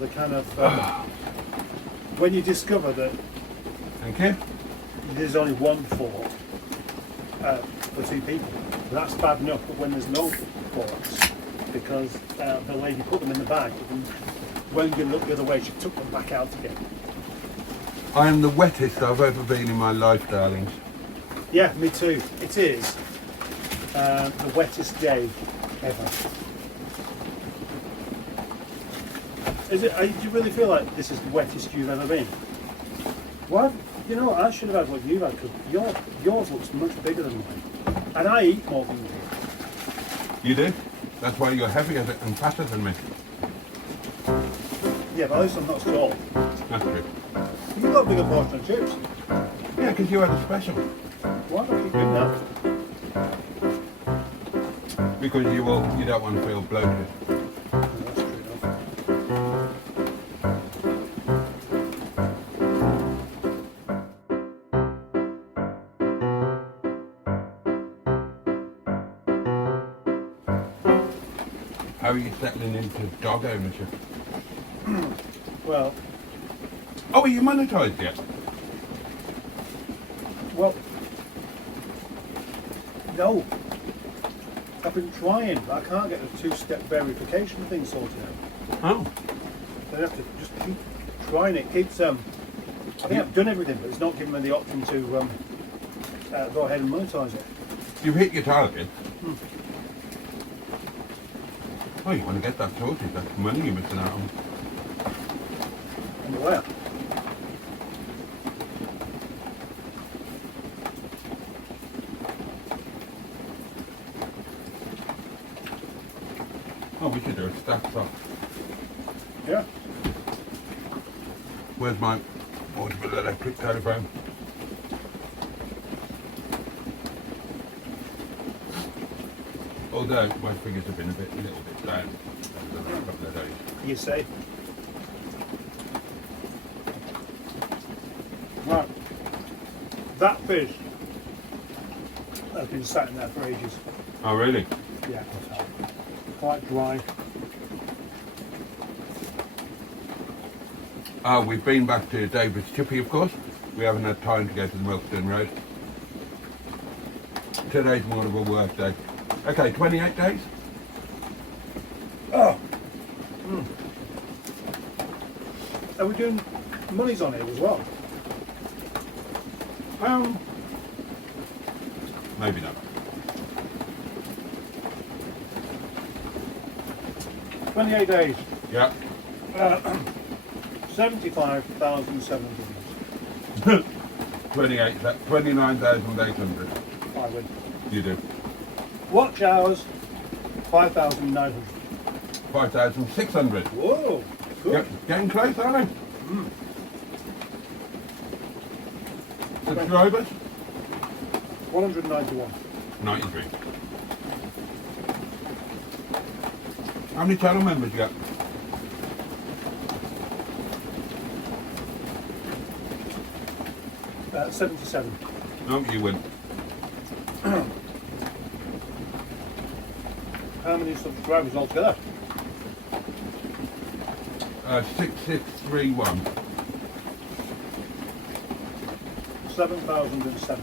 the kind of when you discover that Thank you. there's only one fork for two people. That's bad enough, but when there's no forks, because the lady put them in the bag, and when you look the other way, she took them back out again. I am the wettest I've ever been in my life, darlings. Yeah, me too. It is the wettest day ever. Is it? Do you really feel like this is the wettest you've ever been? Well, you know, I should have had what you've had, because yours looks much bigger than mine. And I eat more than you do. You do? That's why you're heavier and fatter than me. Yeah, but at least I'm not so tall. That's true. You got a bigger portion of chips. Yeah, because you had a special. Why do I keep doing that? Because you don't want to feel bloated. No, that's true enough. How are you settling into dog ownership? Well, Oh, are you monetised yet? well, no. I've been trying, but I can't get the two-step verification thing sorted out. Oh. I have to just keep trying it. Keeps I think I've done everything, but it's not giving me the option to go ahead and monetize it. You've hit your target. Oh, you want to get that sorted. That's money you're missing out on. I'm aware. Oh, we should do a stats off. Yeah. Where's my portable electric telephone? Although my figures have been a little bit down over the last couple of days. You say. Right. That fish has been sat in there for ages. Oh, really? Yeah. Quite dry. We've been back to David's Chippy, of course. We haven't had time to go to the Milkstone Road. Today's more of a work day. Okay, 28 days? Oh. Are we doing monies on it as well? Maybe not. 28 days. Yeah. 75,700. 29,800. I win. You do. Watch hours, 5,900. 5,600. Whoa, good. Yep, getting close, aren't we? Subscribers? 191. 93. How many channel members you got? Uh, 77. No, you win. How many subscribers altogether? 6631. 7,070.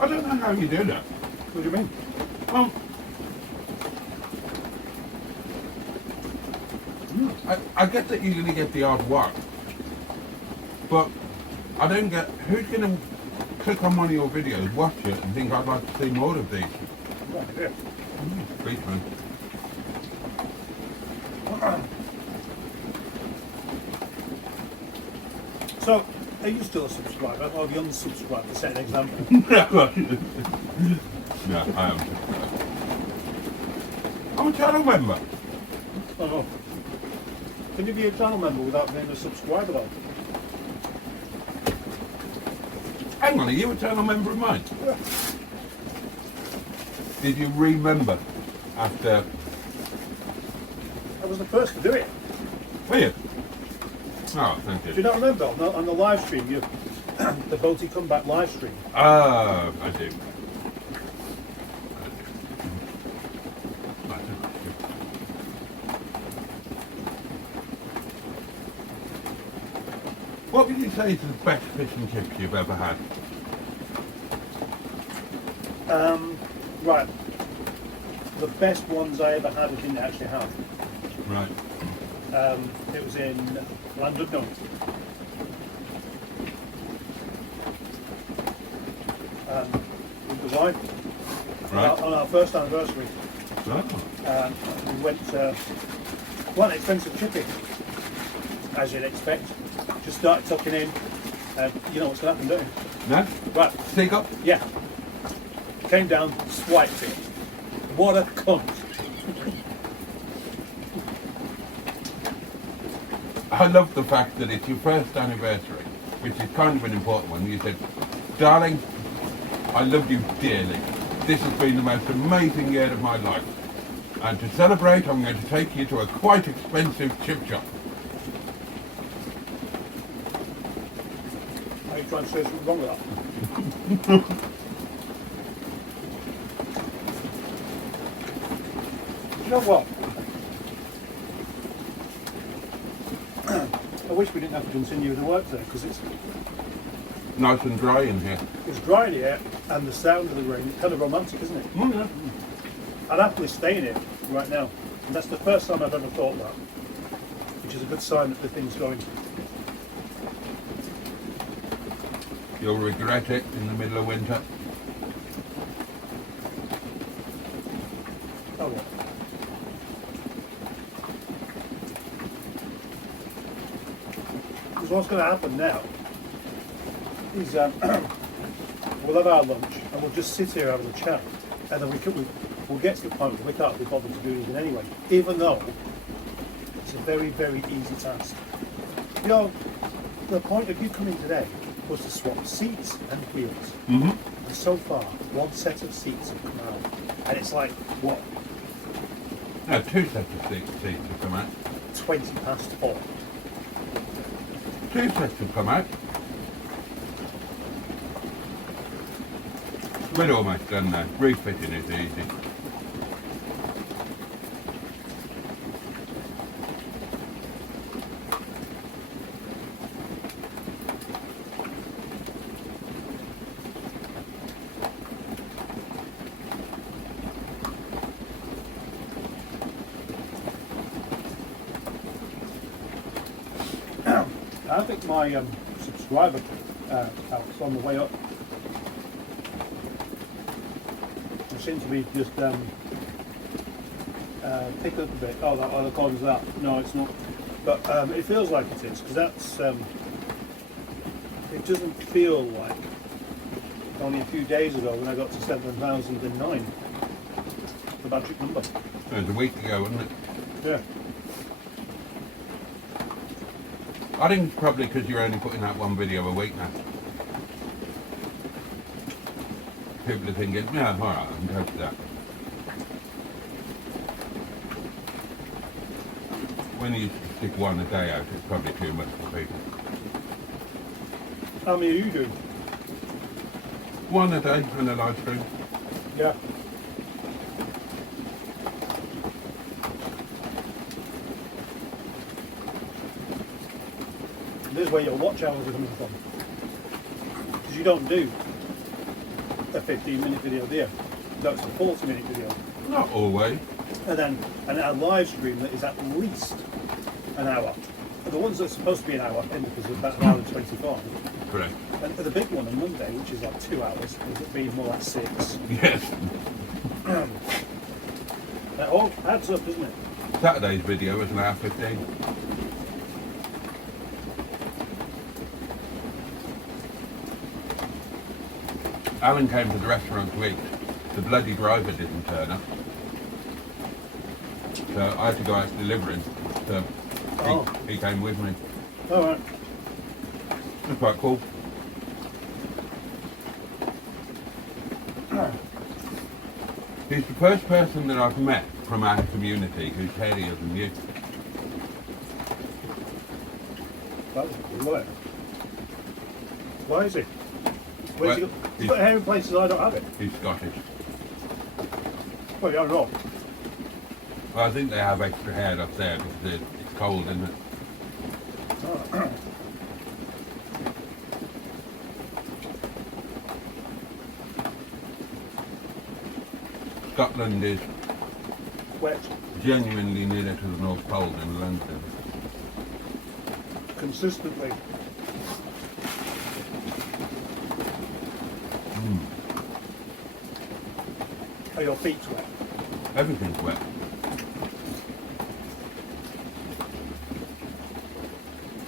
I don't know how you do that. What do you mean? Well, I get that you're going to get the odd one, but I don't get who's going to click on one of your videos, watch it, and think I'd like to see more of these. Right, yeah. Great, man. So, are you still a subscriber, or have you unsubscribed, to set an example? No, I am. I'm a channel member. Oh. Can you be a channel member without being a subscriber though? Hang on, are you a channel member of mine? Yeah. Did you remember after? I was the first to do it. Were you? Oh, thank Do you you. not remember on the live stream, the Boaty Comeback live stream? Ah, I do. What would you say is the best fish and chips you've ever had? Right. The best ones I ever had I didn't actually have. Right. It was in Land of None. With the wife. Right. On our first anniversary. Oh. We went to quite an expensive Chippy, as you'd expect. Just started tucking in. You know what's going to happen, don't you? No? Right. Stick up? Yeah. Came down, swiped it. What a cunt. I love the fact that it's your first anniversary, which is kind of an important one. You said, darling, I love you dearly. This has been the most amazing year of my life. And to celebrate, I'm going to take you to a quite expensive chip shop. Are you trying to say something wrong with that? You know what? I wish we didn't have to continue the work there because it's Nice and dry in here. dry in here and the sound of the rain. It's kind of romantic, isn't it? Yeah. I'd happily stay in it right now. And that's the first time I've ever thought that, which is a good sign that the thing's going. You'll regret it in the middle of winter. Oh well. Because what's going to happen now is we'll have our lunch and we'll just sit here having a chat, and then we'll get to the point where we can't be bothered to do anything anyway, even though it's a very, very easy task. You know, the point of you coming today was to swap seats and wheels. Mm-hmm. And so far, one set of seats have come out, and it's like, what, No, two sets of seats have come out. 20 past 4. Two sets have come out. We're almost done now. Refitting is easy. I think my subscriber count's on the way up. It seems to be just pick up a bit. Oh, that other column's that. No, it's not. But it feels like it is, because that's. It doesn't feel like only a few days ago when I got to 7,009, the magic number. It was a week ago, wasn't it? Yeah. I think it's probably because you're only putting out one video a week now. People are thinking, yeah, alright, I can cope with that. When you stick one a day out, it's probably too much for people. How many are you doing? One a day and a live stream. Yeah. This is where your watch hours are coming from. Because you don't do a 15-minute video, do you? No, it's a 40-minute video. Not always. And then a live stream that is at least an hour. And the ones that are supposed to be an hour end up as about an hour and 25. Correct. And the big one on Monday, which is like 2 hours, ends up being more like 6. Yes. That all adds up, doesn't it? Saturday's video was an hour 15. Alan came to the restaurant to eat. The bloody driver didn't turn up. So I had to go out delivering. So he came with me. All right. It was quite cool. He's the first person that I've met from our community who's hairier than you. That was good. Why is he? Where's he Well, got? He's got hair in places I don't have it. He's Scottish. Well, yeah, I'm not. Well, I think they have extra hair up there because it's cold, isn't it? Scotland is Wet. genuinely nearer to the North Pole than London. Consistently. Are your feet wet? Everything's wet.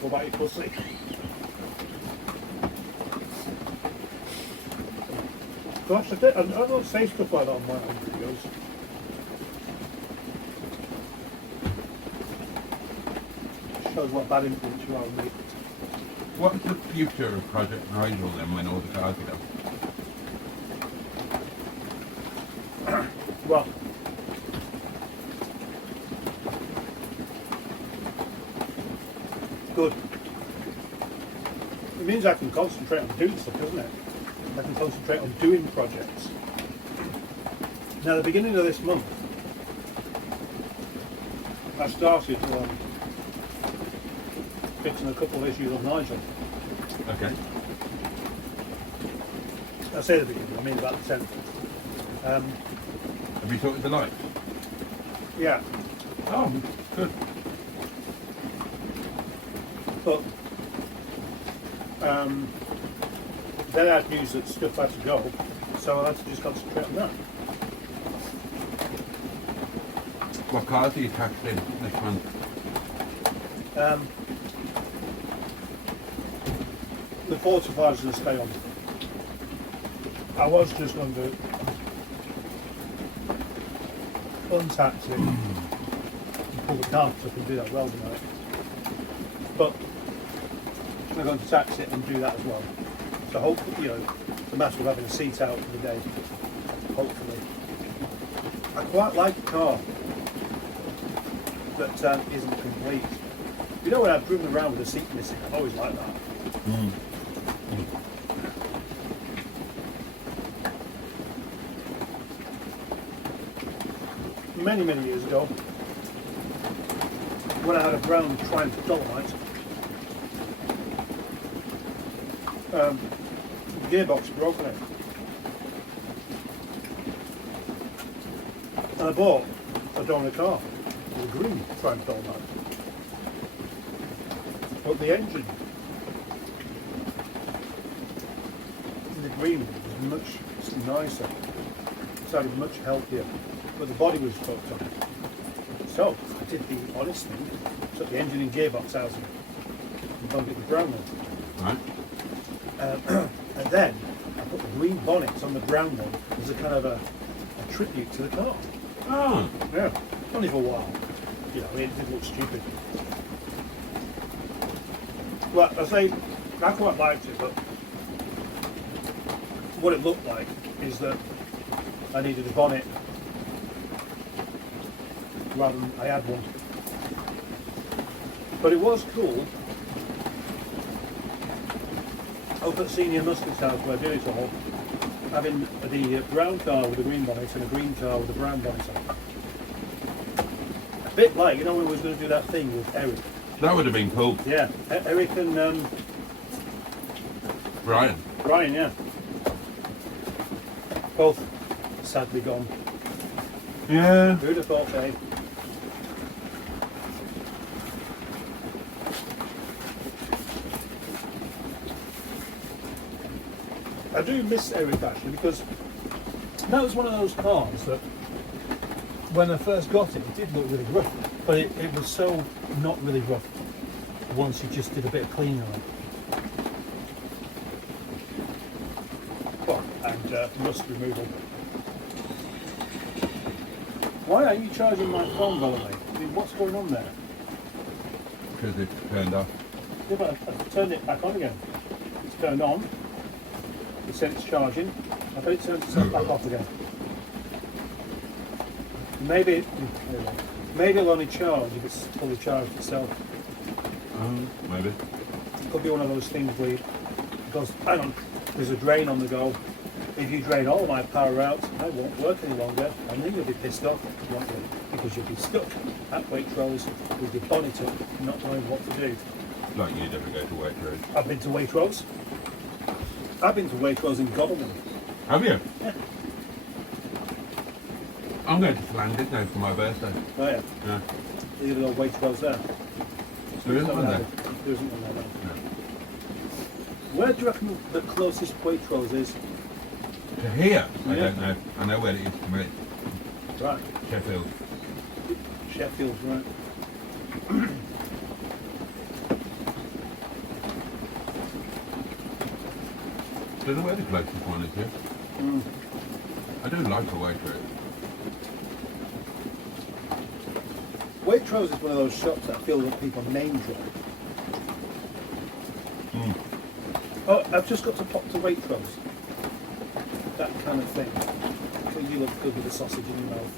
What about your pussy? Gosh, I don't say stuff like that on my own videos. Shows what bad influence you are on me. What's the future of Project Nigel then when all the cars get up? Well, good. It means I can concentrate on doing stuff, doesn't it? I can concentrate on doing projects. Now, at the beginning of this month, I started fixing a couple of issues on Nigel. Okay. I say the beginning, I mean about the 10th. Have you sorted the lights? Yeah, Oh, good. but then I had news that stuff had to go, so I had to just concentrate on that. What cars are you taxed in next month? The 45 is going to stay on. I was just going to untax it and pull the carts up and do that welding on it. But we're going to tax it and do that as well. So hopefully, it's a matter of having a seat out for the day. Hopefully. I quite like a car that isn't complete. You know when I've driven around with a seat missing, I've always liked that. Many, many years ago, when I had a brown Triumph Dolomite, the gearbox broke on it. And I bought a Donna car with a green Triumph Dolomite. But the engine in the green was much nicer, sounded much healthier, but the body was fucked on it. So I did the honest thing, took the engine and gearbox out of it and bumped it with brown one. Right. And then I put the green bonnet on the brown one as a kind of a tribute to the car. Oh, Yeah, only for a while. It did look stupid. Well, I say, I quite liked it, but what it looked like is that I needed a bonnet rather than I had one. But it was cool. Up at Senior Mustard's house where I did it all, having the brown car with a green bonnet and a green car with a brown bonnet on. A bit like, when we was going to do that thing with Eric. that would have been cool. Yeah, Eric and Brian. Brian, yeah. Both sadly gone. Yeah. Who'd have thought, eh? I do miss Eric actually, because that was one of those cars that when I first got it, it did look really rough, but it was so not really rough once you just did a bit of cleaning on it. Well, and rust removal. Why are you charging my phone, by the way? I mean, what's going on there? Because it's turned off. Yeah, but I've turned it back on again. It's turned on. It said it's charging. I bet it turns itself back off again. Maybe it'll only charge if it's fully charged itself. Maybe. It could be one of those things where it goes, hang on, there's a drain on the go. If you drain all my power out, I won't work any longer, and then you'll be pissed off, won't you? Because you'll be stuck at Waitrose with your bonnet up, not knowing what to do. Like you'd ever go to Waitrose. I've been to Waitrose. I've been to Waitrose in Godalming. Have you? Yeah. I'm going to Flanders now for my birthday. Oh yeah. Yeah. You're going to go Waitrose there. There isn't one there. There isn't one there. No. Where do you reckon the closest Waitrose is? To here? I Yeah. don't know. I know where it is to me. Right. Sheffield. Sheffield, right. Don't know where the closest one is here. Mm. I do like a Waitrose. Waitrose is one of those shops that I feel that people name drop. Mm. Oh, I've just got to pop to Waitrose. That kind of thing. So you look good with a sausage in your mouth.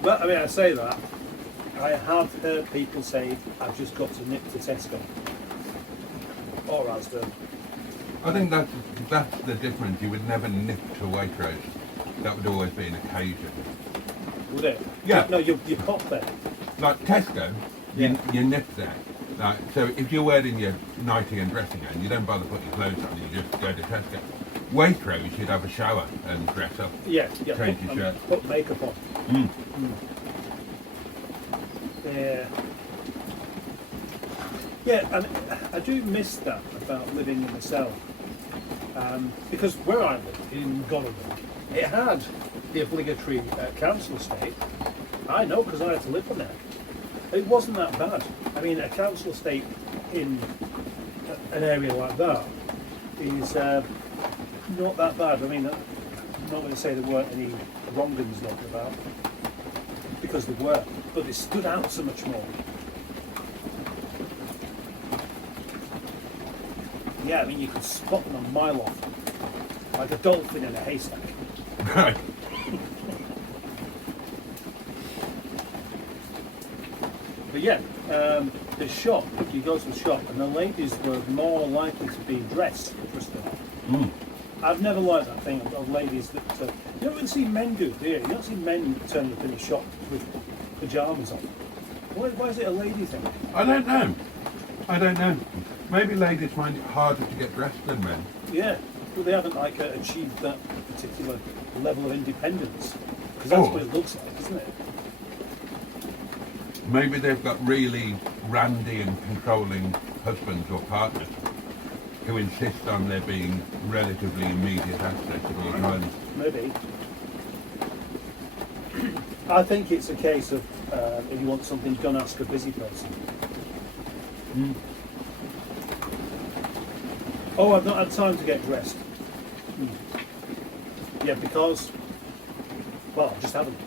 But I mean, I say that. I have heard people say, I've just got to nip to Tesco. Or Asda. I think that's the difference. You would never nip to Waitrose. That would always be an occasion. Would it? Yeah. No, you pop there. Like Tesco, you nip there. Like, so if you're wearing your nightie and dressing gown, you don't bother putting your clothes on, you just go to Tesco. Waitrose, you'd have a shower and dress up. Yeah, Change your shirt. Put makeup on. Mm. Yeah. Yeah, and I do miss that about living in the south. Because where I lived, in Goneril, it had the obligatory council estate. I know because I had to live on there. It wasn't that bad. I mean, a council estate in an area like that is not that bad. I mean, I'm not going to say there weren't any wrongdoings knocking about, because there were, but it stood out so much more. Yeah, I mean, you could spot them a mile off, like a dolphin in a haystack. Right. But yeah, the shop, you go to the shop, and the ladies were more likely to be dressed for a start. Mm. I've never liked that thing of ladies that you don't really see men do it, do you? You don't see men turning up in the shop with pyjamas on. Why is it a lady thing? I don't know. I don't know. Maybe ladies find it harder to get dressed than men. Yeah, but they haven't like achieved that particular level of independence, because that's what it looks like, isn't it? Maybe they've got really randy and controlling husbands or partners who insist on there being relatively immediate access at all times. Maybe. I think it's a case of if you want something done, ask a busy person. Mm. Oh, I've not had time to get dressed. Yeah, because, well, I just haven't.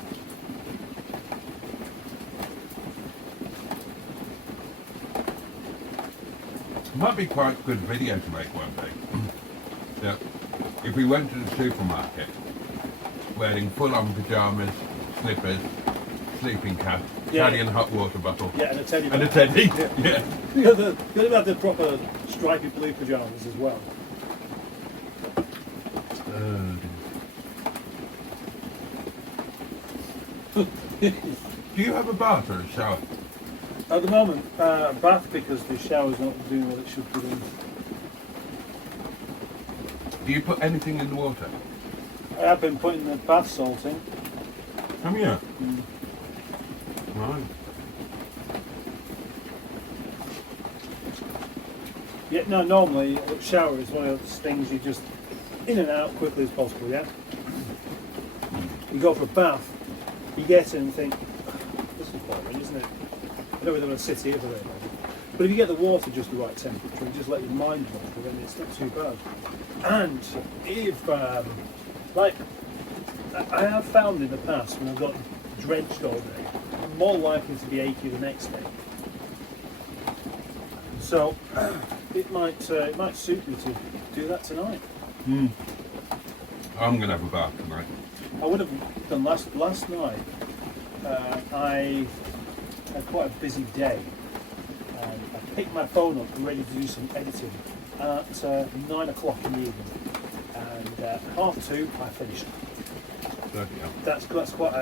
Might be quite a good video to make one day. Yeah. If we went to the supermarket wearing full-on pyjamas, slippers, sleeping cap, carrying a hot water bottle, Yeah, and a teddy bear. and a teddy. Yeah. You gotta have the proper stripy blue pyjamas as well. Do you have a bath or a shower? At the moment, bath, because the shower's not doing what it should be doing. Do you put anything in the water? I have been putting the bath salt in. Come here. Right. Yeah, no, normally a shower is one of those things you just in and out quickly as possible, yeah? You go for a bath, you get in and think, this is boring, isn't it? I don't really want to sit here for very long. But if you get the water just the right temperature and just let your mind wander, then it's not too bad. And if, like, I have found in the past when I've got drenched all day, I'm more likely to be achy the next day. So it might suit me to do that tonight. Mm. I'm going to have a bath tonight. I would have done last night. I had quite a busy day. I picked my phone up and ready to do some editing at 9 o'clock in the evening, and 2:30 I finished. Bloody hell. That's quite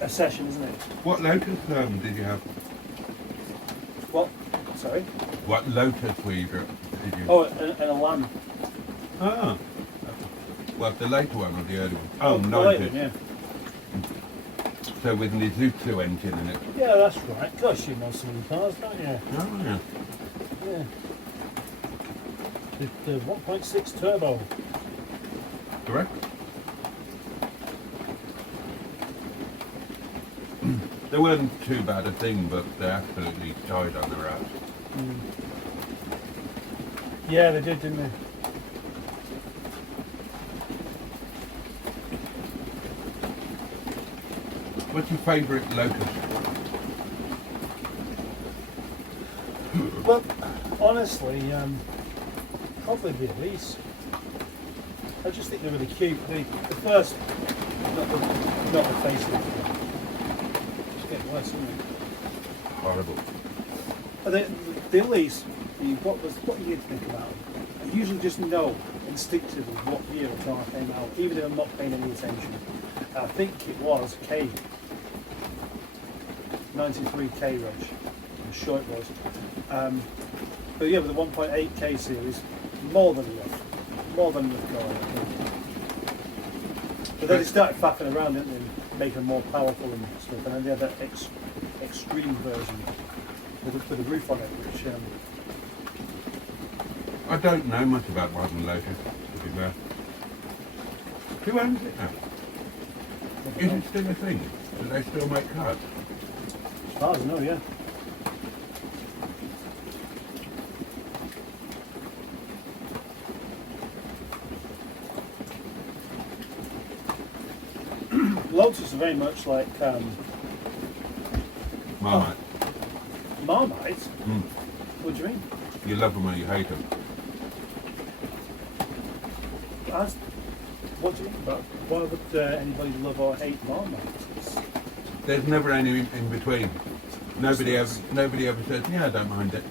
a session, isn't it? What lotus did you have? Well, Sorry? What Lotus were you did you? Oh, and a lamb. Ah. Well, the later one or the early one? Oh, the 90. later one, yeah. So with an Isuzu engine in it. Yeah, that's right. Gosh, you know some of the cars, don't you? Oh, yeah. Yeah. The 1.6 turbo. Correct? They weren't too bad a thing, but they absolutely died on their ass. Mm. Yeah, they did, didn't they? What's your favourite Lotus? Well, honestly, probably the Elise. I just think they're really cute. The first, not the facelift one. It's getting worse, isn't it? Horrible. But the Elise, what you need to think about, I usually just know instinctively what year a car came out, even if I'm not paying any attention. I think it was K. 93 K reg. I'm sure it was. But yeah, with the 1.8 K series, more than enough. More than enough going, I think. But then they started faffing around, didn't they? Making them more powerful and stuff. And then they had that extreme version with the roof on it, which I don't know much about modern Lotus, to be fair. Who owns it now? Is it still a thing? Do they still make cars? as far as I know, yeah. Lotus are very much like Marmite. Marmite. Mm. What do you mean? You love them or you hate them. What do you mean? But why would anybody love or hate Marmite? There's never any in between. Nobody ever says, yeah, I don't mind it.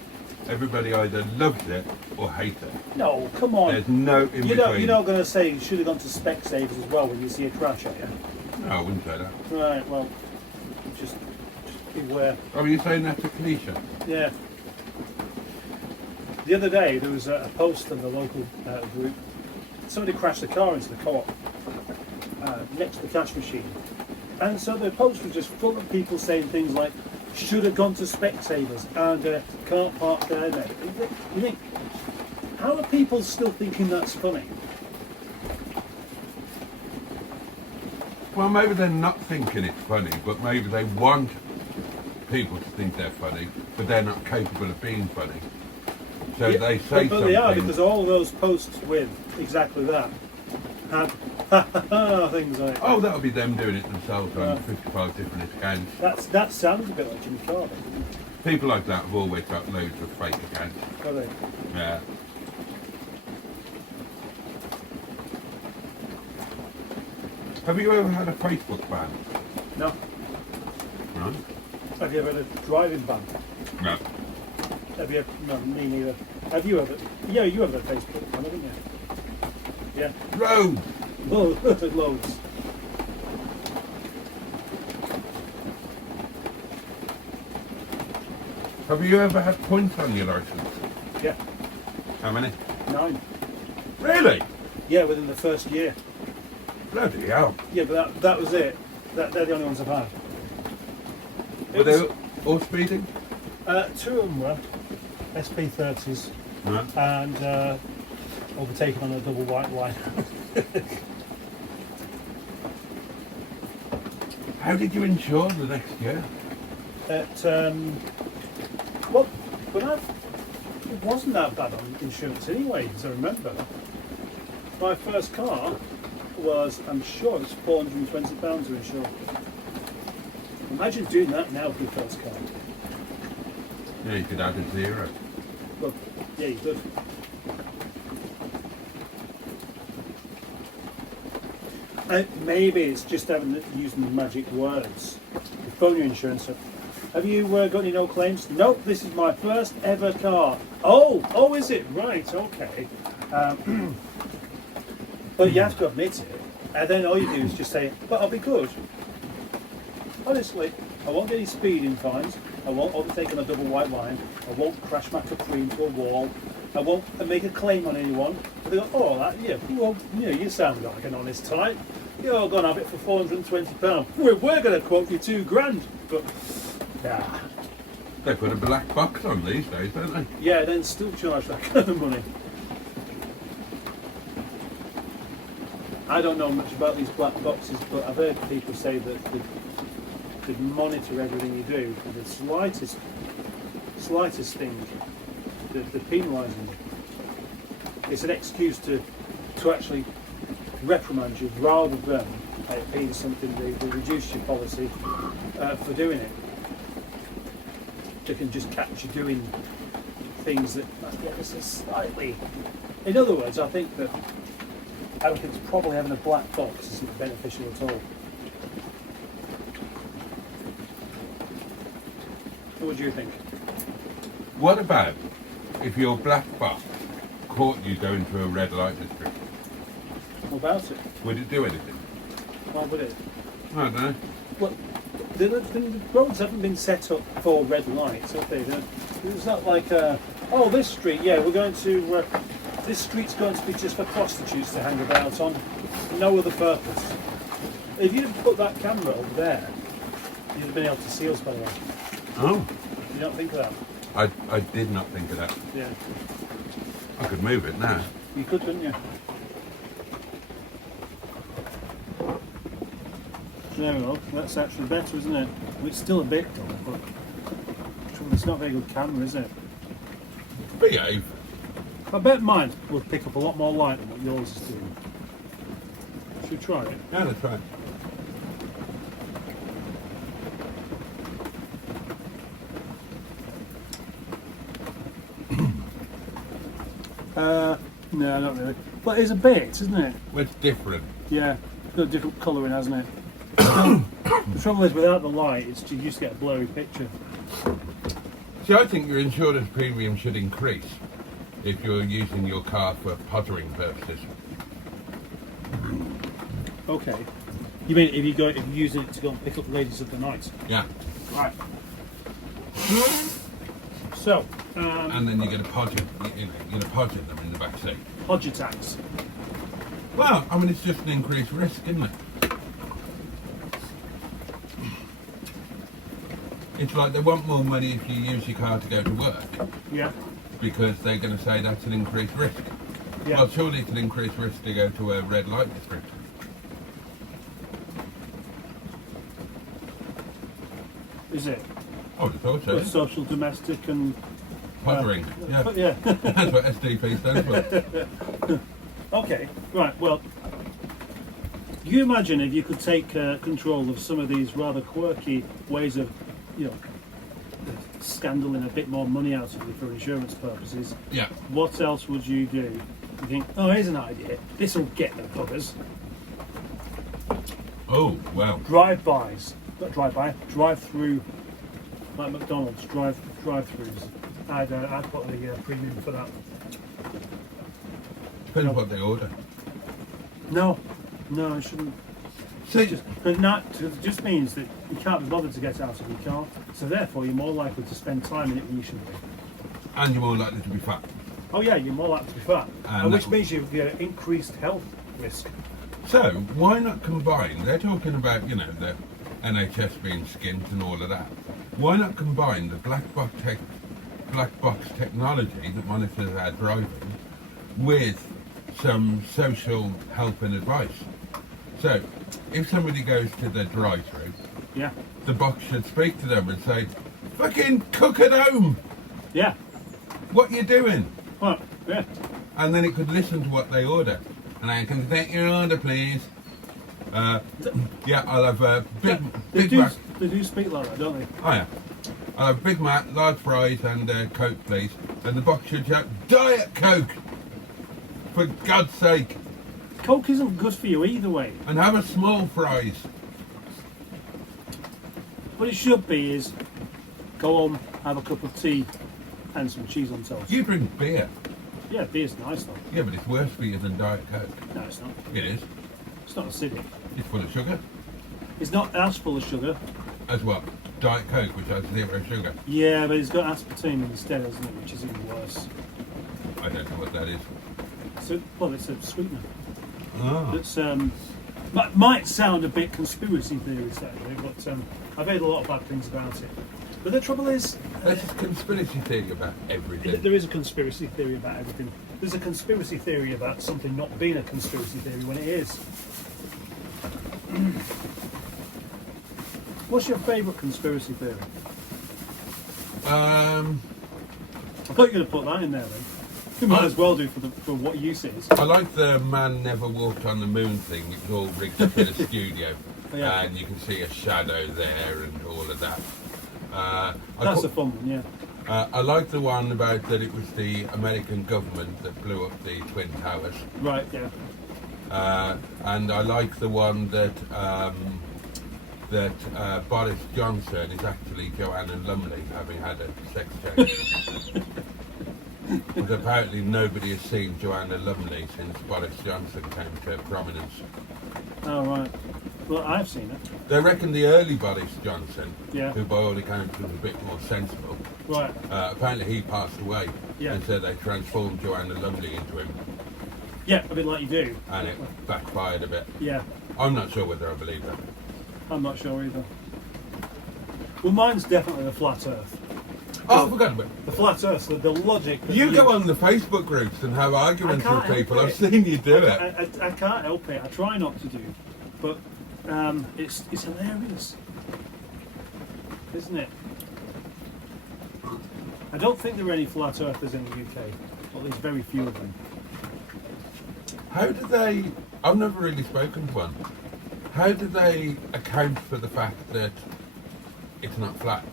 Everybody either loves it or hates it. No, come on. There's no in between. You're not going to say you should have gone to Specsavers as well when you see a crash, are you? No, I wouldn't say that. Right, well, just beware. Oh, you're saying that's a cliche? Yeah. The other day there was a post in the local group. Somebody crashed the car into the co-op next to the cash machine. And so the post was just full of people saying things like, should have gone to Specsavers and can't park there now. You think, how are people still thinking that's funny? Well, maybe they're not thinking it's funny, but maybe they want people to think they're funny, but they're not capable of being funny. So Yeah, they say but something. they are, because all of those posts with exactly that had things on it. Oh, that'll be them doing it themselves on 55 different accounts. That sounds a bit like Jimmy Carter. People like that have always got loads of fake accounts. Are they? Yeah. Have you ever had a Facebook ban? No. No. Have you ever had a driving ban? No. Have you? No, me neither. Have you ever? Yeah, you have a Facebook ban, haven't you? Yeah. Road. Oh, loads. Have you ever had points on your license? Yeah. How many? 9. Really? Yeah, within the first year. Bloody hell. Yeah, but that was it. They're the only ones I've had. Were they all speeding? 2 of them were SP30s No. and overtaken on a double white line. How did you insure the next year? Well, it wasn't that bad on insurance anyway, as I remember. My first car was, I'm sure, it's £420 to insure. Imagine doing that now for your first car. Yeah, you could add a 0. Well, yeah, you could. Maybe it's just using the magic words. You phone your insurance up. Have you got any no claims? Nope, this is my first ever car. Oh, is it? Right, okay. But you have to admit it. And then all you do is just say, but I'll be good. Honestly, I won't get any speeding fines. I won't overtake on a double white line. I won't crash my Capri into a wall. I won't make a claim on anyone. They go, oh, that, yeah, well, you sound like an honest type. You're going to have it for £420. We're going to quote you £2,000. But, nah. They put a black box on these days, don't they? Yeah, then still charge that kind of money. I don't know much about these black boxes, but I've heard people say that they monitor everything you do. For the slightest thing, they're penalising you. It's an excuse to actually reprimand you rather than it being something they reduce your policy for doing it. They can just catch you doing things that is slightly. In other words, I think it's probably having a black box isn't beneficial at all. What do you think? What about if your black box caught you going through a red light district? What about it? Would it do anything? Why would it? I don't know. Well, the roads haven't been set up for red lights, have they? It's not like, this street, yeah, we're going to, this street's going to be just for prostitutes to hang about on, no other purpose. If you'd put that camera over there, you'd have been able to see us, by the way. Oh. You don't think of that? I did not think of that. Yeah. I could move it now. You could, couldn't you? There we go. That's actually better, isn't it? Well, it's still a bit dull, but it's not a very good camera, is it? Behave. I bet mine will pick up a lot more light than what yours is doing. Should we try it? Yeah, that's right. No, not really. But it's a bit, isn't it? Well, it's different. Yeah, it's got a different colouring, hasn't it? The trouble is, without the light, you just get a blurry picture. See, I think your insurance premium should increase if you're using your car for pottering purposes. Okay. You mean if you're using it to go and pick up ladies of the night? Yeah. Right. So. And then you're going to podget, you're going to podget them in the back seat. Podger tax. Well, I mean, it's just an increased risk, isn't it? It's like they want more money if you use your car to go to work. Yeah. Because they're going to say that's an increased risk. Yeah. Well, surely it's an increased risk to go to a red light district. Is it? I would have thought so. Social, domestic, and Pottering. Yeah. Yeah. That's what SDP stands for. Okay. Right. Well, you imagine if you could take control of some of these rather quirky ways of, scandling a bit more money out of you for insurance purposes. Yeah. What else would you do? You think, oh, here's an idea. This will get the buggers. Oh, well. Drive-bys. Not drive-by. Drive-through. Like McDonald's. Drive-throughs. I'd put a premium for that. Depends what they order. No, I shouldn't. See, It just means that you can't be bothered to get out of your car, so therefore you're more likely to spend time in it than you should be. and you're more likely to be fat. Oh yeah, you're more likely to be fat, And which means you get increased health risk. So why not combine? They're talking about, the NHS being skint and all of that. Why not combine the black box technology that monitors our driving with some social help and advice? So if somebody goes to the drive-through, Yeah. the box should speak to them and say, "Fucking cook at home! Yeah. What you doing?" Well, yeah. And then it could listen to what they order. And I can take your order, please. Yeah, I'll have a Big Mac. They do speak like that, don't they? Oh yeah. I'll have Big Mac, large fries and Coke, please. And the box should shout, "Diet Coke! For God's sake! Coke isn't good for you either way. And have a small fries." What it should be is go home, have a cup of tea and some cheese on toast. You drink beer. Yeah, beer's nice though. Yeah, but it's worse for you than Diet Coke. No, it's not. It is. It's not acidic. It's full of sugar. It's not as full of sugar, As well, Diet Coke, which has 0 sugar. Yeah, but it's got aspartame instead, hasn't it? Which is even worse. I don't know what that is. So, well, it's a sweetener. Oh. That's might sound a bit conspiracy theorist actually, but I've heard a lot of bad things about it. But the trouble is, There's a conspiracy theory about everything. there is a conspiracy theory about everything. There's a conspiracy theory about something not being a conspiracy theory when it is. What's your favourite conspiracy theory? I I thought you were going to put that in there then. You might as well do for what use it is. like the man never walked on the moon thing. It's all rigged up in a studio, Yeah. and you can see a shadow there and all of that. That's a fun one, yeah. I like the one about that it was the American government that blew up the Twin Towers. Right, yeah. And I like the one that Boris Johnson is actually Joanna Lumley having had a sex change. Because apparently nobody has seen Joanna Lumley since Boris Johnson came to prominence. Oh, right. Well, I've seen it. They reckon the early Boris Johnson, Yeah. who by all accounts was a bit more sensible, Right. apparently he passed away. Yeah. And so they transformed Joanna Lumley into him, Yeah, a bit like you do. and it backfired a bit. Yeah, I'm not sure whether I believe that. I'm not sure either. Well, mine's definitely the flat Earth. Oh, I forgot about it. The flat Earth, so the logic. That You go on the Facebook groups and have arguments I can't with people. help I've it. seen you do it. I can't help it. I try not to do, but it's hilarious, isn't it? I don't think there are any flat earthers in the UK. Well, there's very few of them. How do they? I've never really spoken to one. How do they account for the fact that it's not flat?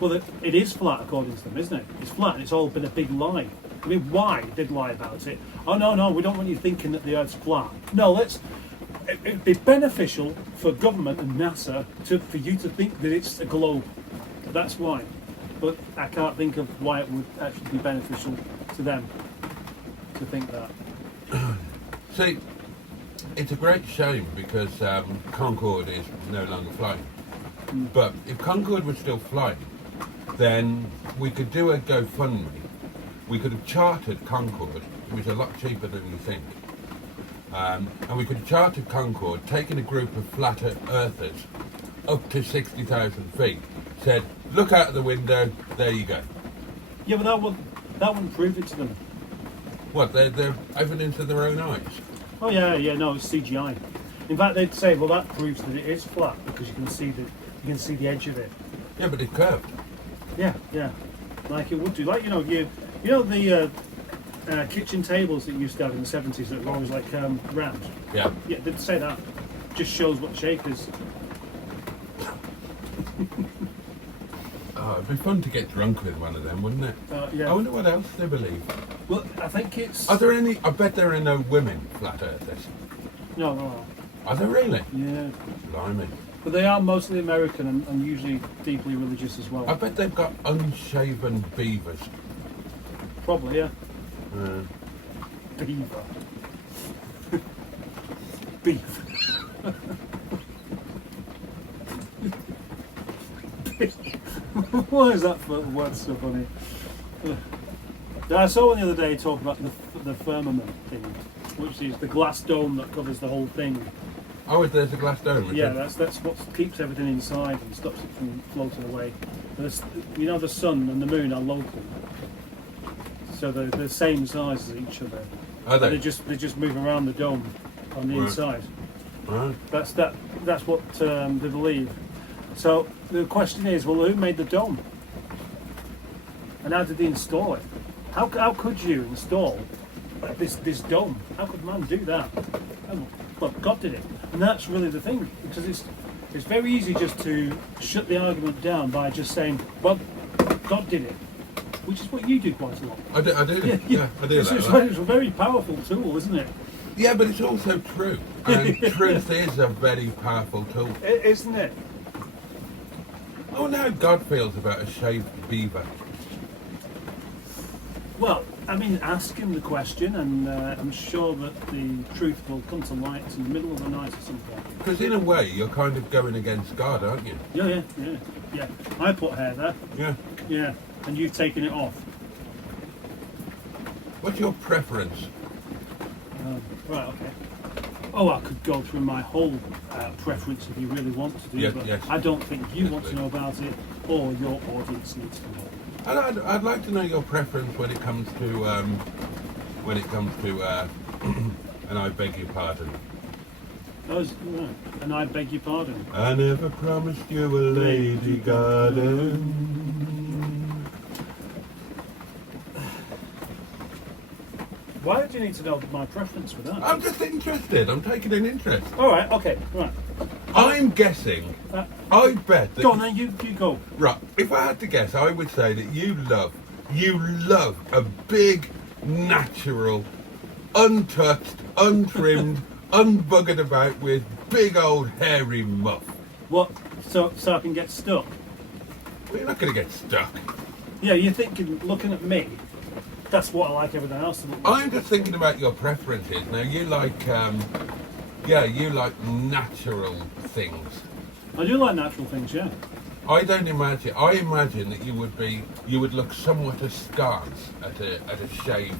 Well, it is flat according to them, isn't it? It's flat, and it's all been a big lie. I mean, why did lie about it? Oh no, we don't want you thinking that the Earth's flat. No, it'd be beneficial for government and NASA for you to think that it's a globe. That's why. But I can't think of why it would actually be beneficial to them to think that. See, it's a great shame because Concorde is no longer flying. But if Concorde was still flying, then we could do a GoFundMe. We could have chartered Concorde, which is a lot cheaper than you think. And we could have chartered Concorde, taken a group of flat earthers up to 60,000 feet, said, look out of the window, there you go. Yeah, but that wouldn't prove it to them. What, they're evidence of their own eyes? Oh yeah, no, it's CGI. In fact, they'd say, well, that proves that it is flat because you can see the edge of it. Yeah, but it's curved. Yeah, like it would do. Like the kitchen tables that you used to have in the 70s that were always like round. Yeah. Yeah, they'd say that. Just shows what the shape is. Oh, it'd be fun to get drunk with one of them, wouldn't it? Yeah. I wonder what else they believe. Well, I think it's. Are there any? I bet there are no women flat earthers. No. Are there really? Yeah. Blimey. But they are mostly American and usually deeply religious as well. I bet they've got unshaven beavers. Probably, yeah. Beaver. Beef. Why is that word so funny? I saw one the other day talk about the firmament thing, which is the glass dome that covers the whole thing. Oh, there's a glass dome. Yeah, that's what keeps everything inside and stops it from floating away. The sun and the moon are local, so they're the same size as each other. Are they? They just move around the dome on the inside. Right. That's what they believe. So the question is, well, who made the dome? And how did they install it? How could you install this dome? How could man do that? Well, God did it. And that's really the thing, because it's very easy just to shut the argument down by just saying, well, God did it, which is what you do quite a lot. I do. Yeah, I do It's that. a very powerful tool, isn't it? Yeah, but it's also true. And truth is a very powerful tool. Isn't it? I wonder how God feels about a shaved beaver. Well, I mean, ask him the question, and I'm sure that the truth will come to light in the middle of the night or something. Because in a way, you're kind of going against God, aren't you? Yeah. I put hair there. Yeah. Yeah, and you've taken it off. What's your preference? Right, okay. Oh, I could go through my whole preference if you really want to do, Yes, but yes. I don't think you Yes, want to please. know about it, or your audience needs to know. I'd like to know your preference when it comes to and I beg your pardon. And I beg your pardon. I never promised you a lady garden. Why do you need to know my preference for that? I'm just interested. I'm taking an interest. All right, okay, right. I'm guessing. I bet that. Go on then, you go. Right. If I had to guess, I would say that you love a big, natural, untouched, untrimmed, unbuggered about with big old hairy muff. What? So I can get stuck? Well, you're not going to get stuck. Yeah, you're thinking, looking at me, that's what I like everything else to look like. I'm just thinking about your preferences. Now, you like natural things. I do like natural things, yeah. I imagine that you would look somewhat askance at a shaved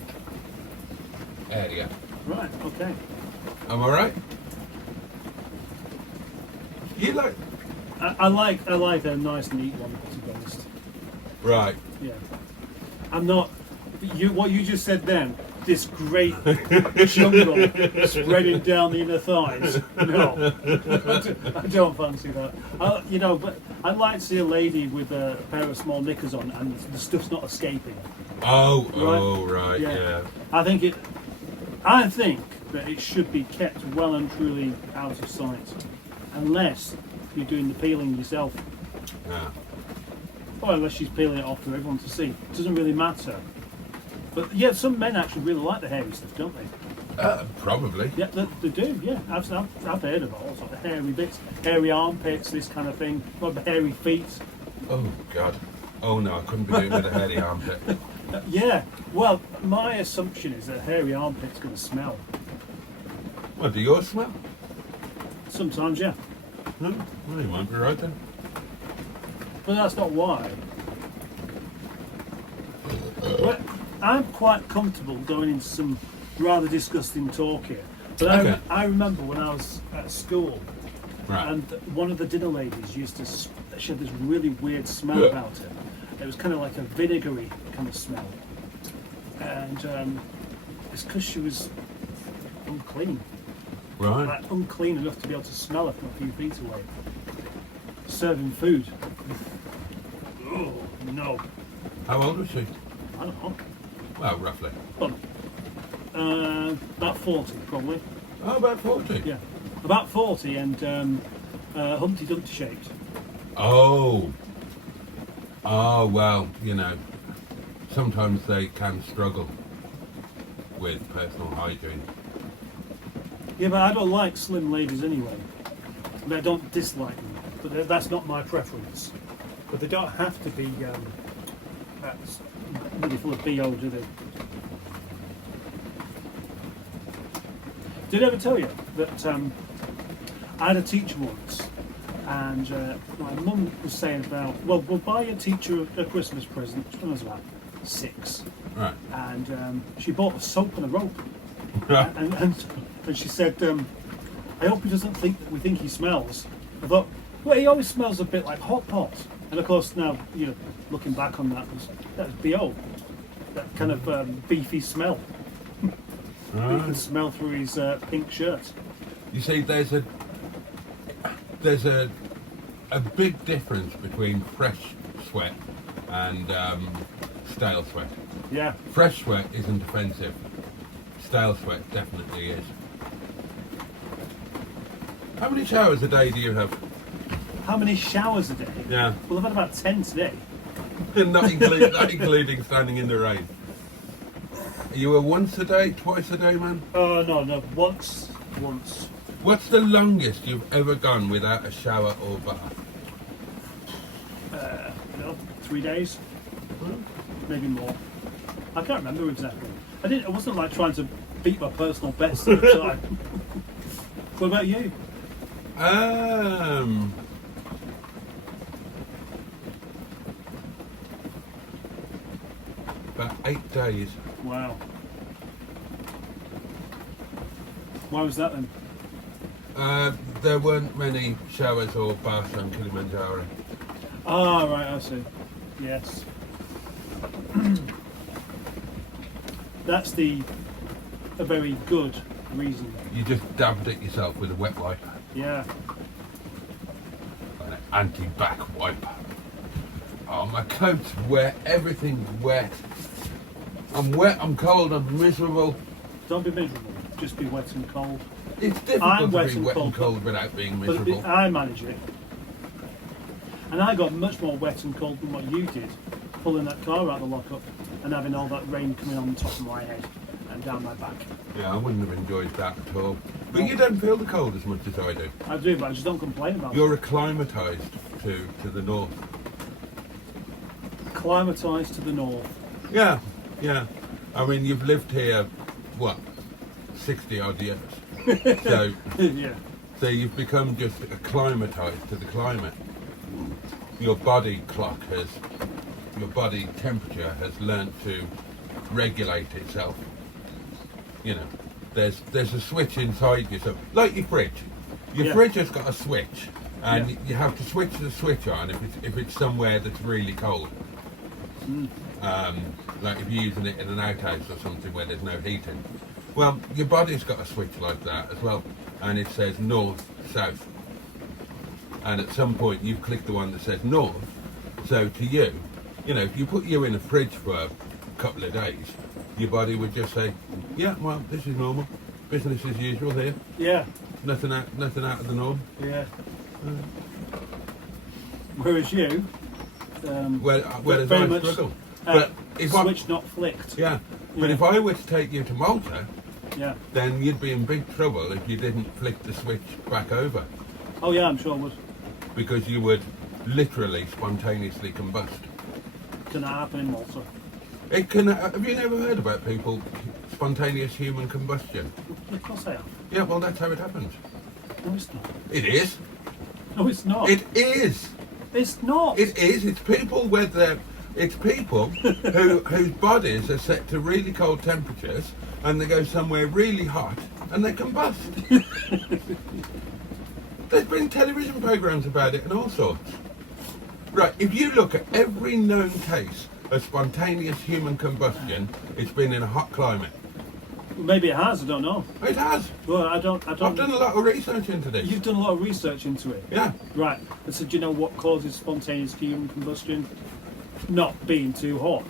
area. Right, okay. Am I right? You like I like a nice neat one, to be honest. right. Yeah. I'm not what you just said then, this great jungle spreading down the inner thighs. No. I don't fancy that. But I'd like to see a lady with a pair of small knickers on and the stuff's not escaping. Right, yeah. I think that it should be kept well and truly out of sight. Unless you're doing the peeling yourself. Yeah. Or unless she's peeling it off for everyone to see. It doesn't really matter. But yeah, some men actually really like the hairy stuff, don't they? Probably. Yeah, they do, yeah. I've heard of all sorts of hairy bits, hairy armpits, this kind of thing, or hairy feet. Oh, God. Oh, no, I couldn't be doing with a hairy armpit. Yeah, well, my assumption is that a hairy armpit's going to smell. What, do yours smell? Sometimes, yeah. No? Well, you might be right then. But that's not why. Well, I'm quite comfortable going into some rather disgusting talk here. But Okay. I remember when I was at school, Right. and one of the dinner ladies used to, she had this really weird smell about her. It was kind of like a vinegary kind of smell. And it's because she was unclean. Right. Like, unclean enough to be able to smell her from a few feet away. Serving food. Oh, no. How old was she? I don't know. Well, roughly. Well, about 40 probably. Oh, about 40. Yeah. About 40 and Humpty Dumpty shaped. Oh. Oh, well, sometimes they can struggle with personal hygiene. Yeah, but I don't like slim ladies anyway. And I don't dislike them. But that's not my preference. But they don't have to be that's really full of BO, do they? Did I ever tell you that I had a teacher once, and my mum was saying about, well, we'll buy your teacher a Christmas present when I was about 6. Right. And she bought a soap and a rope. and she said, I hope he doesn't think that we think he smells. I thought, well, he always smells a bit like hot pot. And of course now, looking back on that was BO. That kind of beefy smell. You can smell through his pink shirt. You see, there's a big difference between fresh sweat and stale sweat. Yeah. Fresh sweat isn't offensive. Stale sweat definitely is. How many showers a day do you have? How many showers a day? Yeah. Well, I've had about 10 today. not including standing in the rain. Are you a once a day, twice a day man? Oh, no, once. What's the longest you've ever gone without a shower or bath? 3 days, maybe more. I can't remember exactly. I wasn't like trying to beat my personal best at the time. What about you? About 8 days. Wow. Why was that then? There weren't many showers or baths on Kilimanjaro. Ah, right, I see. Yes. That's a very good reason. You just dabbed it yourself with a wet wipe. Yeah. An anti-back wipe. Oh, my coat's wet, everything's wet. I'm wet, I'm cold, I'm miserable. Don't be miserable. Just be wet and cold. It's difficult to be wet and cold without being miserable. But I manage it. And I got much more wet and cold than what you did, pulling that car out of the lockup and having all that rain coming on the top of my head and down my back. Yeah, I wouldn't have enjoyed that at all. But you don't feel the cold as much as I do. I do, but I just don't complain about You're acclimatised to the north. Acclimatised to the north. Yeah, yeah. I mean, you've lived here, what, 60 odd years. So, Yeah. so you've become just acclimatised to the climate. Your body temperature has learnt to regulate itself. You know, there's a switch inside you, so like your fridge. Your fridge has got a switch, and you have to switch the switch on if it's somewhere that's really cold. Like if you're using it in an outhouse or something where there's no heating. Well, your body's got a switch like that as well, and it says north, south. And at some point you've clicked the one that says north, so to you, you know, if you put you in a fridge for a couple of days, your body would just say, yeah, well, this is normal, business as usual here. Yeah. Nothing out of the norm. Yeah. Whereas you, whereas very I much, struggle. But if switch not flicked. Yeah. But if I were to take you to Malta, Yeah. then you'd be in big trouble if you didn't flick the switch back over, Oh yeah, I'm sure it would. because you would literally spontaneously combust. Can that happen in Malta? It can. Have you never heard about people spontaneous human combustion? Of course I have. Yeah, well, that's how it happens. No, it's not. It is. No, it's not. It is. It's not. It is. It's people with their. It's people whose bodies are set to really cold temperatures, and they go somewhere really hot, and they combust. There's been television programs about it and all sorts. Right. If you look at every known case of spontaneous human combustion, it's been in a hot climate. Maybe it has. I don't know. It has. Well, I don't. I've done a lot of research into this. You've done a lot of research into it. Yeah. Right. And so, do you know what causes spontaneous human combustion? Not being too hot.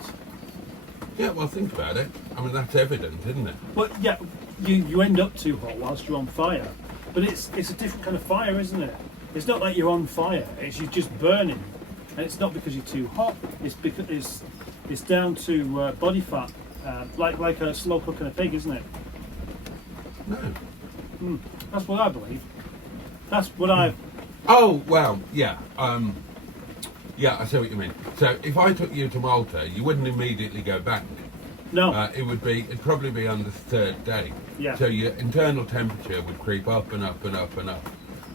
Yeah, well, think about it. I mean, that's evident, isn't it? Well, yeah, you end up too hot whilst you're on fire. But it's a different kind of fire, isn't it? It's not like you're on fire. It's you're just burning, and it's not because you're too hot. It's because it's down to body fat, like a slow cooking a pig, isn't it? No. That's what I believe. That's what I've. Oh, well, yeah. Yeah, I see what you mean. So if I took you to Malta, you wouldn't immediately go back. No. It'd probably be on the third day. Yeah. So your internal temperature would creep up and up and up and up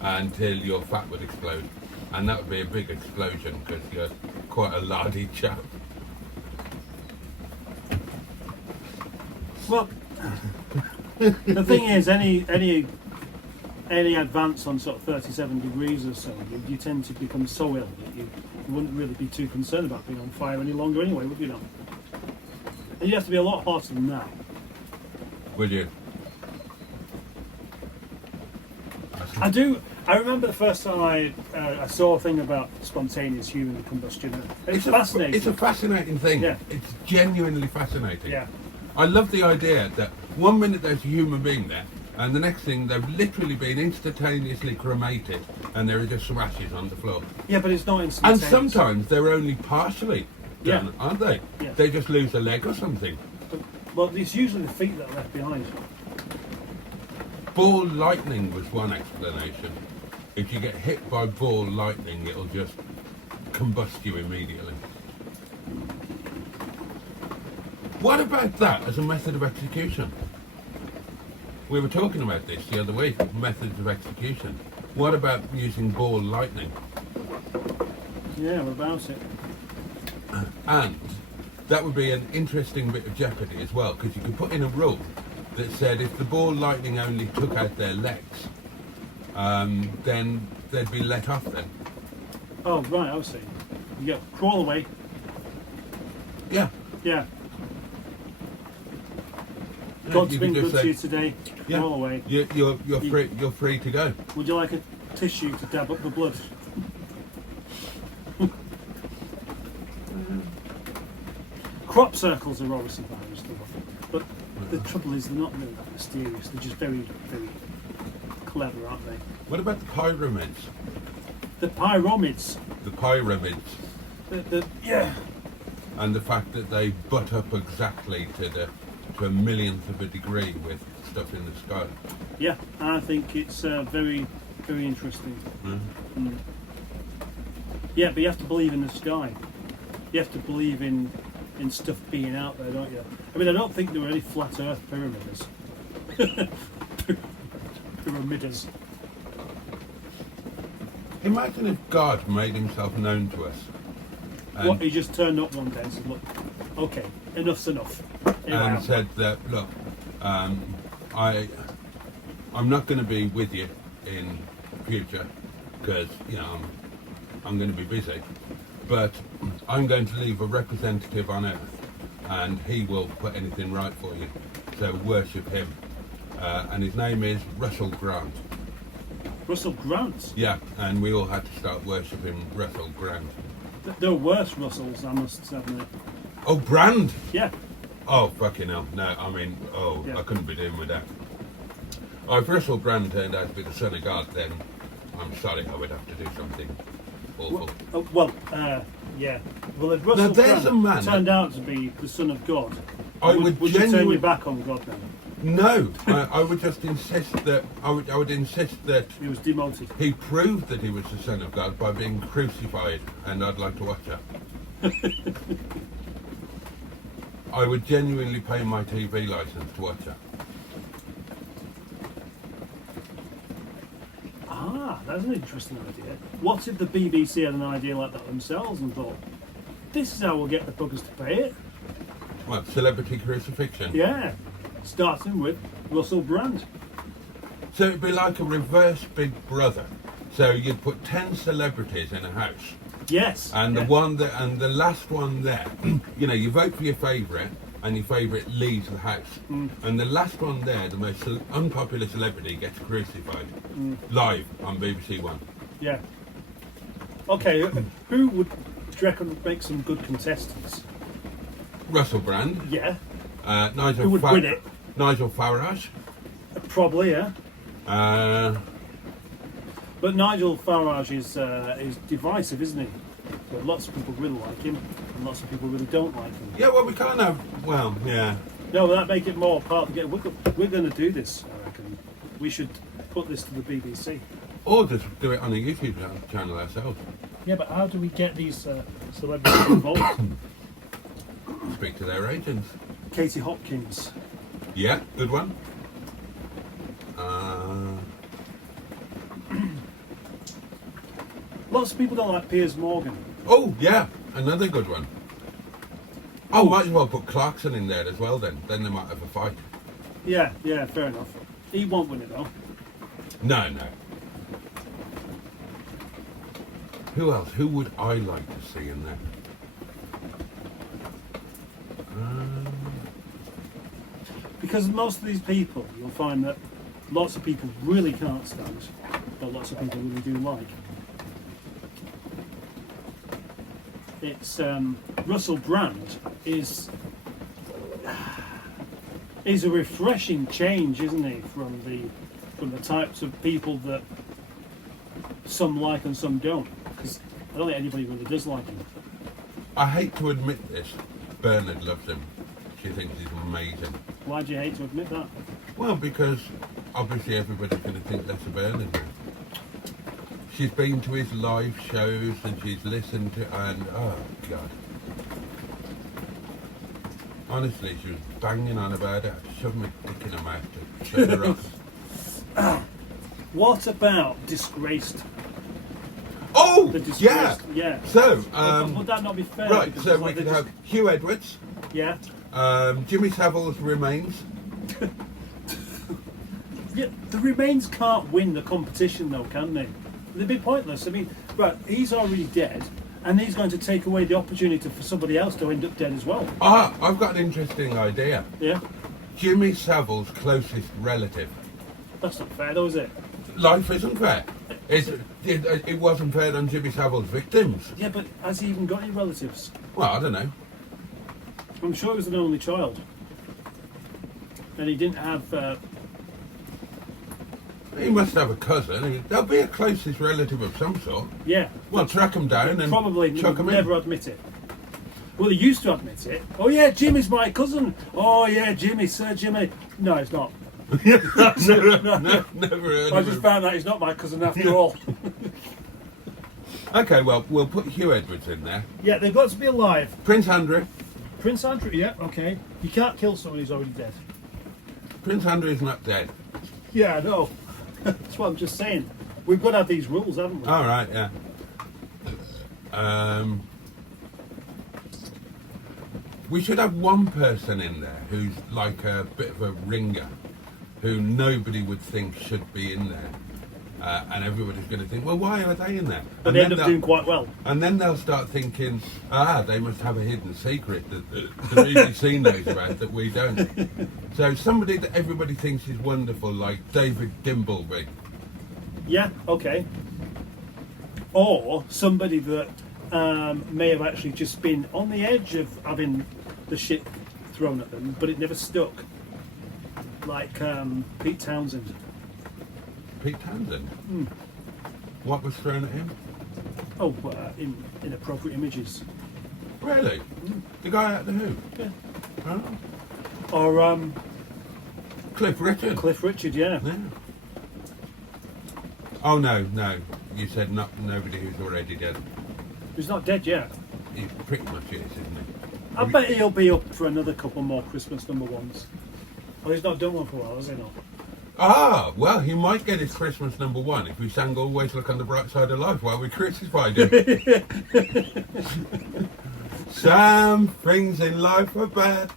until your fat would explode. And that would be a big explosion because you're quite a lardy chap. Well, the thing is, any advance on sort of 37 degrees or so, you tend to become so ill that you wouldn't really be too concerned about being on fire any longer anyway, would you not? And you'd have to be a lot hotter than that. Would you? I do. I remember the first time I saw a thing about spontaneous human combustion. It's fascinating. It's a fascinating thing. Yeah. It's genuinely fascinating. Yeah. I love the idea that one minute there's a human being there, and the next thing they've literally been instantaneously cremated, and there are just some ashes on the floor. Yeah, but it's not And instantaneous. sometimes they're only partially done, Yeah. aren't they? Yeah. They just lose a leg or something. Well, it's usually the feet that are left behind. Ball lightning was one explanation. If you get hit by ball lightning, it'll just combust you immediately. What about that as a method of execution? We were talking about this the other week, methods of execution. What about using ball lightning? Yeah, what about it? And that would be an interesting bit of jeopardy as well, because you could put in a rule that said if the ball lightning only took out their legs, then they'd be let off then. Oh, right, I was saying. You go, crawl away. Yeah. Yeah. Yeah, God's you been could good just to you say, today. yeah, Crawl away. You're free to go. Would you like a tissue to dab up the blood? Crop circles are always a virus, but the trouble is they're not really that mysterious. They're just very, very clever, aren't they? What about the pyramids? The pyramids. The pyramids. Yeah. And the fact that they butt up exactly to a millionth of a degree with stuff in the sky. Yeah, I think it's very, very interesting. Mm. Yeah, but you have to believe in the sky. You have to believe in stuff being out there, don't you? I mean, I don't think there were any flat Earth pyramids. Pyramids. Imagine if God made himself known to us. And, What, he just turned up one day and said, look, okay, enough's enough. Here I and am. said that, look, I'm not going to be with you in future because, you know, I'm going to be busy. But I'm going to leave a representative on earth and he will put anything right for you. So worship him. And his name is Russell Grant. Russell Grant? Yeah, and we all had to start worshipping Russell Grant. There are worse Russells, I must admit. Oh, Brand! Yeah. Oh, fucking hell. No, I mean, Yeah. I couldn't be doing with that. Oh, if Russell Brand turned out to be the son of God, then I'm sorry, I would have to do something awful. Yeah. Well, if Russell there's Brand a man turned out to be the son of God, I would would you turn genuinely- your back on God then? No, I would just insist that, I would insist that He was demoted. he proved that he was the son of God by being crucified, and I'd like to watch that. I would genuinely pay my TV license to watch that. Ah, that's an interesting idea. What if the BBC had an idea like that themselves and thought, this is how we'll get the buggers to pay it? What, celebrity crucifixion? Yeah. Starting with Russell Brand. So it'd be like a reverse Big Brother. So you'd put 10 celebrities in a house, Yes. and yeah. the last one there, you know, you vote for your favourite, and your favourite leaves the house, and the last one there, the most unpopular celebrity, gets crucified live on BBC One. Yeah. Okay, who would do you reckon make some good contestants? Russell Brand, Yeah, Nigel who would win it? Nigel Farage. Probably, yeah. But But Nigel Farage is divisive, isn't he? But lots of people really like him, and lots of people really don't like him. yeah, well, we can't have. Well, yeah. No, but that make it more part of the game. We're going to do this, I reckon. We should put this to the BBC. Or just do it on a YouTube channel ourselves. Yeah, but how do we get these celebrities involved? Speak to their agents. Katie Hopkins. Yeah, good one. Lots of people don't like Piers Morgan. Oh, yeah, another good one. Oh, might as well put Clarkson in there as well then. Then they might have a fight. Yeah, fair enough. He won't win it though. No. Who else? Who would I like to see in there? Because most of these people, you'll find that lots of people really can't stand, but lots of people really do like. It's Russell Brand is a refreshing change, isn't he, from the types of people that some like and some don't. Because I don't think anybody really does like him. I hate to admit this. Bernard loves him. She thinks he's amazing. Why do you hate to admit that? Well, because obviously everybody's going to think less of Bernard now. She's been to his live shows and she's listened to, and oh God. Honestly, she was banging on about it. I shoved my dick in her mouth to shut her up. What about disgraced? Oh, The disgraced, yeah. So, would that not be fair? right, Because so it's we like could they have Hugh Edwards, yeah. Jimmy Savile's remains. Yeah, the Remains can't win the competition though, can they? They'd be pointless. I mean, right, he's already dead, and he's going to take away the opportunity for somebody else to end up dead as well. Ah, I've got an interesting idea. Yeah, Jimmy Savile's closest relative. that's not fair though, is it? Life isn't fair. It wasn't fair on Jimmy Savile's victims. Yeah, but has he even got any relatives? Well, I don't know. I'm sure he was an only child. And he didn't have... He must have a cousin. There'll be a closest relative of some sort. yeah. Well, track him down and Probably chuck him never in. admit it. Well, he used to admit it. Oh yeah, Jimmy's my cousin. Oh yeah, Jimmy, Sir Jimmy. No, it's not. Never heard I of just him. found out he's not my cousin after all. Okay, well, we'll put Hugh Edwards in there. Yeah, they've got to be alive. Prince Andrew. Prince Andrew, yeah, okay. You can't kill someone who's already dead. Prince Andrew's not dead. Yeah, I know. That's what I'm just saying. We've got to have these rules, haven't we? All right, yeah. We should have one person in there who's like a bit of a ringer, who nobody would think should be in there. And everybody's going to think, well, why are they in there? But And they then end up they'll- doing quite well. And then they'll start thinking, they must have a hidden secret that the BBC knows about that we don't. So somebody that everybody thinks is wonderful, like David Dimbleby. Yeah, okay. Or somebody that may have actually just been on the edge of having the shit thrown at them, but it never stuck. Like Pete Townsend. Pete Townsend. What was thrown at him? Oh, inappropriate images. Really? The guy at the Who? Yeah. Oh. Or Cliff Richard. Cliff Richard, yeah. Yeah. Oh no. You said nobody who's already dead. He's not dead yet. He pretty much is, isn't he? I bet he'll be up for another couple more Christmas number ones. Oh, he's not done one for a while, has he not? Ah, well, he might get his Christmas number one if we sang Always Look on the Bright Side of Life while we crucified him. Some things in life are bad.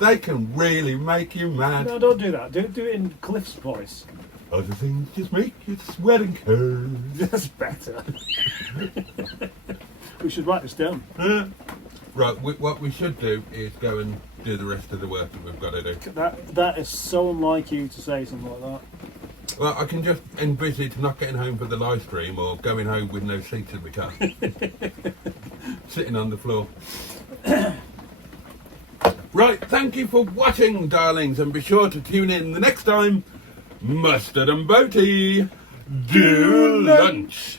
They can really make you mad. No, don't do that. Do it in Cliff's voice. Other things just make you sweat and curse. That's better. We should write this down. Right, what we should do is go and do the rest of the work that we've got to do. That is so unlike you to say something like that. Well, I can just envisage not getting home for the live stream or going home with no seats in the car. Sitting on the floor. Right, thank you for watching, darlings, and be sure to tune in the next time. Mustard and Boaty Do Lunch.